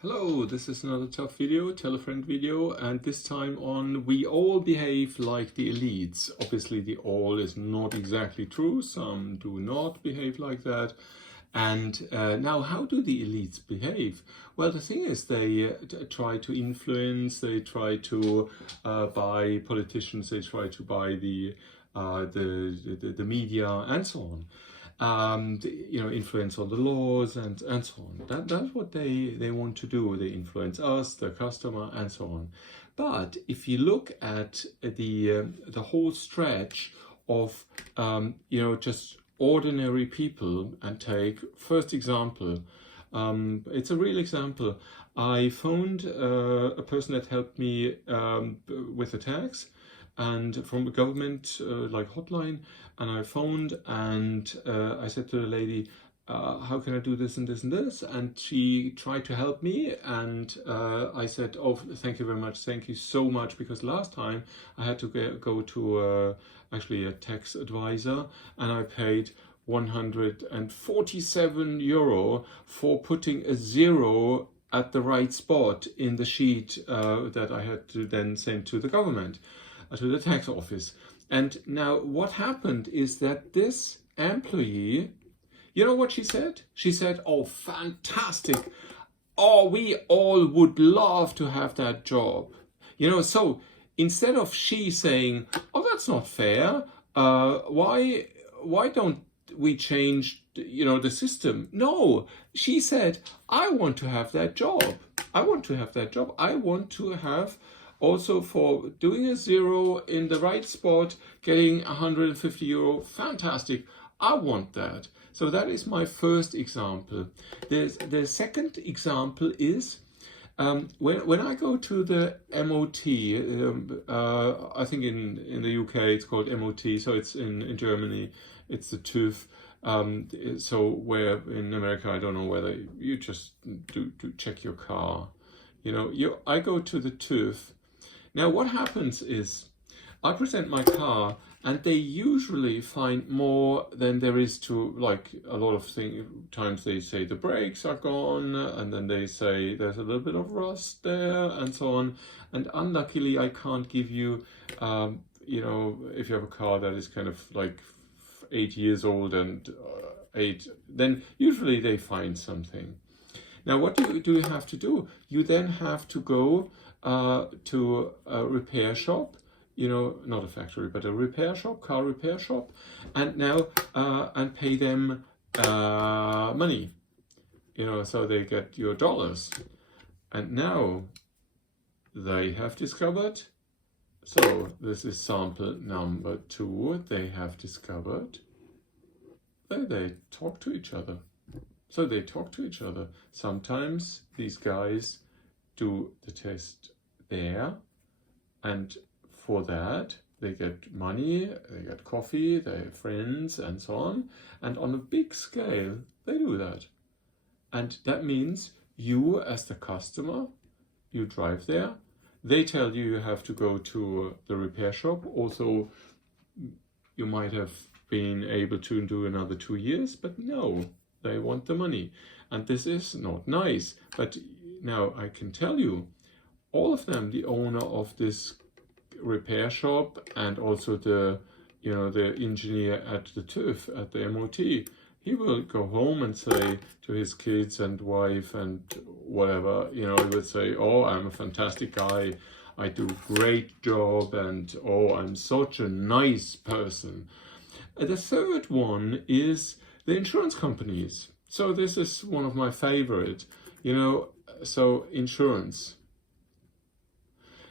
Hello, this is another tough video, tell a friend video, and this time on we all behave like the elites. Obviously the all is not exactly true, some do not behave like that. And now how do the elites behave? Well, the thing is they try to influence, they try to buy politicians, they try to buy the media and so on. Influence on the laws and so on. That's what they want to do. They influence us, the customer, and so on. But if you look at the whole stretch of just ordinary people and take first example, it's a real example. I phoned a person that helped me with the tax, and from a government like hotline, and I phoned and I said to the lady, how can I do this and this and this? And she tried to help me, and I said, oh, thank you very much, thank you so much, because last time I had to go to actually a tax advisor, and I paid 147 euro for putting a zero at the right spot in the sheet that I had to then send to the government, to the tax office. And now what happened is that this employee, you know what she said? She said, oh, fantastic. Oh, we all would love to have that job. So instead of she saying, oh, that's not fair, why don't we change the system? No, she said, I want to have that job. I want to have that job. I want to have also for doing a zero in the right spot, getting 150 euro, fantastic. I want that. So that is my first example. The second example is when I go to the MOT, I think in the UK it's called MOT, so it's in Germany, it's the TÜV. So where in America, I don't know whether you just do check your car. I go to the TÜV. Now what happens is I present my car, and they usually find more than there is to, like, a lot of times they say the brakes are gone, and then they say there's a little bit of rust there and so on. And unluckily I can't give you, if you have a car that is kind of like 8 years old and then usually they find something. Now what do you have to do? You then have to go to a repair shop, not a factory, but a repair shop, car repair shop, and now and pay them money, so they get your dollars. And now they have discovered, so this is sample number 2, they have discovered that they talk to each other. So they talk to each other. Sometimes these guys do the test there, and for that they get money, they get coffee, they have friends and so on, and on a big scale they do that. And that means you as the customer, you drive there, they tell you you have to go to the repair shop. Also, you might have been able to do another 2 years, but no, they want the money, and this is not nice. But now I can tell you, all of them, the owner of this repair shop and also the engineer at the TÜV, at the MOT, he will go home and say to his kids and wife and whatever, he would say, oh, I'm a fantastic guy, I do great job, and oh, I'm such a nice person. The third one is the insurance companies. So this is one of my favorite, so insurance.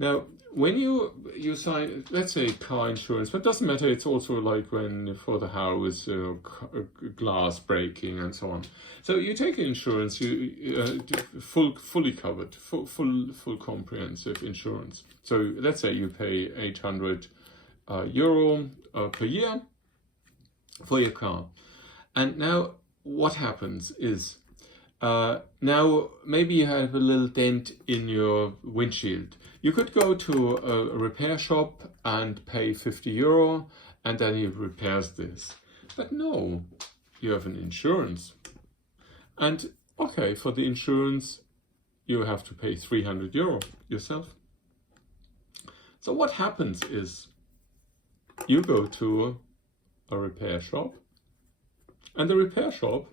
Now, when you sign, let's say, car insurance, but it doesn't matter, it's also like when for the house, glass breaking and so on. So you take insurance, you fully covered, full comprehensive insurance. So let's say you pay 800 euro per year for your car. And now what happens is, now maybe you have a little dent in your windshield. You could go to a repair shop and pay 50 euro, and then he repairs this. But no, you have an insurance. And okay, for the insurance you have to pay 300 euro yourself. So what happens is you go to a repair shop, and the repair shop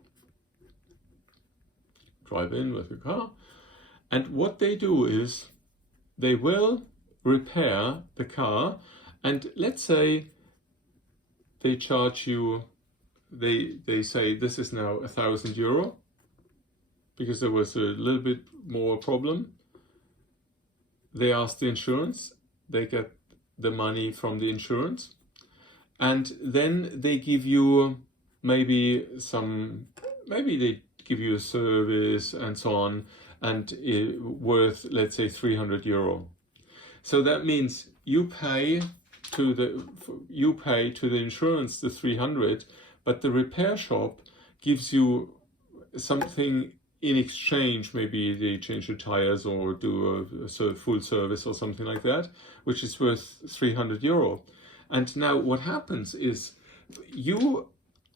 drive in with your car, and what they do is they will repair the car, and let's say they charge you, they say this is now 1,000 euro because there was a little bit more problem. They ask the insurance, they get the money from the insurance, and then they give you maybe they give you a service and so on, and worth, let's say, 300 euro. So that means you pay to the insurance the 300, but the repair shop gives you something in exchange. Maybe they change the tires or do a full service or something like that, which is worth 300 euro. And now what happens is you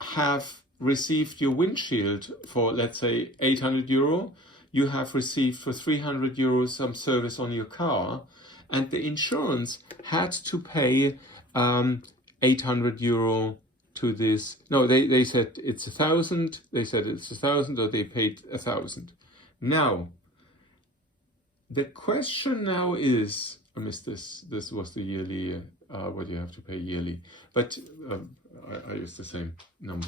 have received your windshield for, let's say, 800 euro. You have received for 300 euros some service on your car, and the insurance had to pay 800 euro to this. No, they said it's 1,000. They said it's 1,000, or they paid 1,000. Now, the question now is, I missed this. This was the yearly, what you have to pay yearly, but I used the same number.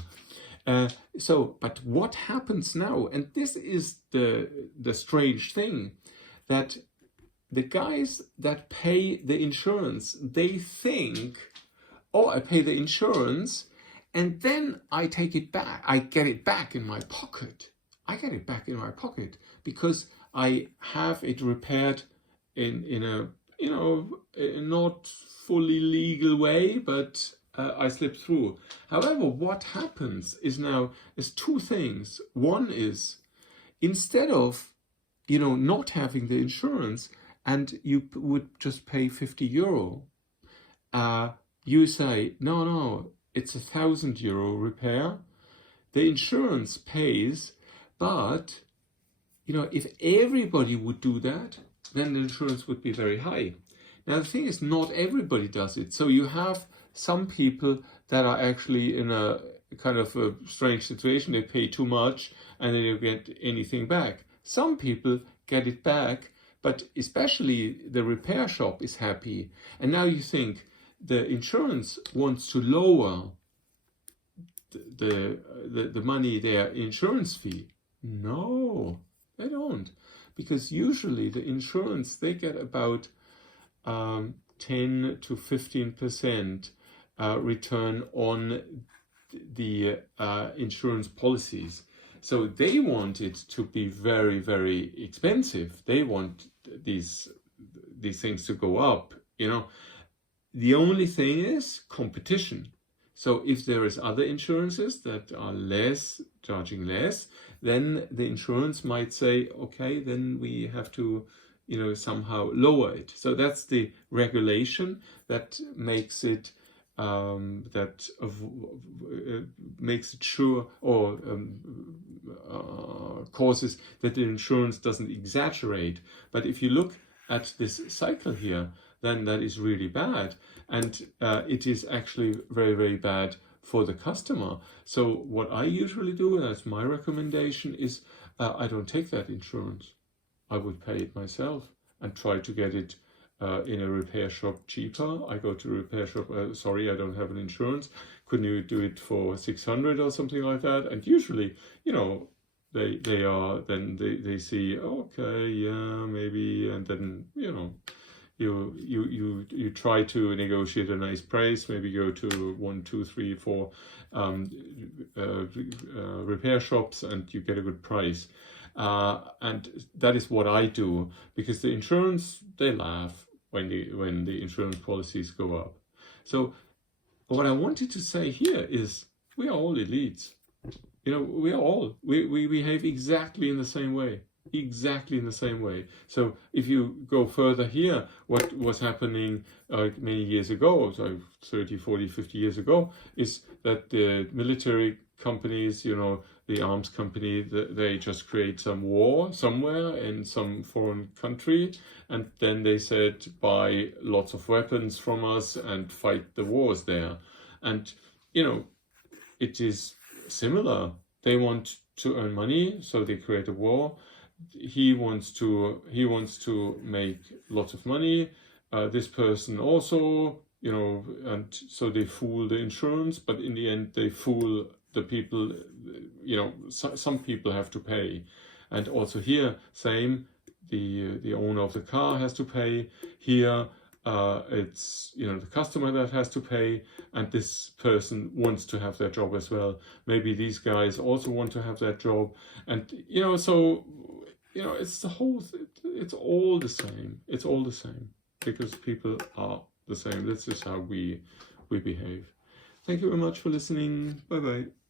But what happens now? And this is the strange thing, that the guys that pay the insurance, they think, oh, I pay the insurance, and then I take it back. I get it back in my pocket. I get it back in my pocket because I have it repaired in a, not fully legal way, but I slipped through. However, what happens is two things. One is, instead of, not having the insurance, and you would just pay 50 euro, you say, no, it's 1,000 euro repair. The insurance pays, but, if everybody would do that, then the insurance would be very high. Now, the thing is, not everybody does it. So you have some people that are actually in a kind of a strange situation. They pay too much and they don't get anything back. Some people get it back, but especially the repair shop is happy. And now you think the insurance wants to lower the money, their insurance fee. No, they don't. Because usually the insurance, they get about 10 to 15% return on the insurance policies. So they want it to be very, very expensive. They want these things to go up, The only thing is competition. So if there is other insurances that are charging less, then the insurance might say, okay, then we have to, somehow lower it. So that's the regulation that makes it makes it sure, or causes that the insurance doesn't exaggerate. But if you look at this cycle here, then that is really bad, and it is actually very, very bad for the customer. So what I usually do, and that's my recommendation, is I don't take that insurance. I would pay it myself and try to get it in a repair shop cheaper. I go to a repair shop, sorry, I don't have an insurance. Couldn't you do it for 600 or something like that? And usually, they see, okay, yeah, maybe, and then, you try to negotiate a nice price, maybe go to 1, 2, 3, 4 repair shops, and you get a good price. And that is what I do, because the insurance, they laugh when the insurance policies go up. So what I wanted to say here is, we are all elites. We behave exactly in the same way. Exactly in the same way. So if you go further here, what was happening many years ago, so 30, 40, 50 years ago, is that the military companies, the arms company, they just create some war somewhere in some foreign country, and then they said, buy lots of weapons from us and fight the wars there. And, you know, it is similar. They want to earn money, so they create a war. He wants to make lots of money. This person also, you know, and so they fool the insurance, but in the end they fool the people. You know, some people have to pay. And also here, same, the owner of the car has to pay. Here it's, you know, the customer that has to pay, and this person wants to have their job as well. Maybe these guys also want to have that job, and you know, so you know, it's the whole, it's all the same. It's all the same because people are the same. This is how we behave. Thank you very much for listening. Bye bye.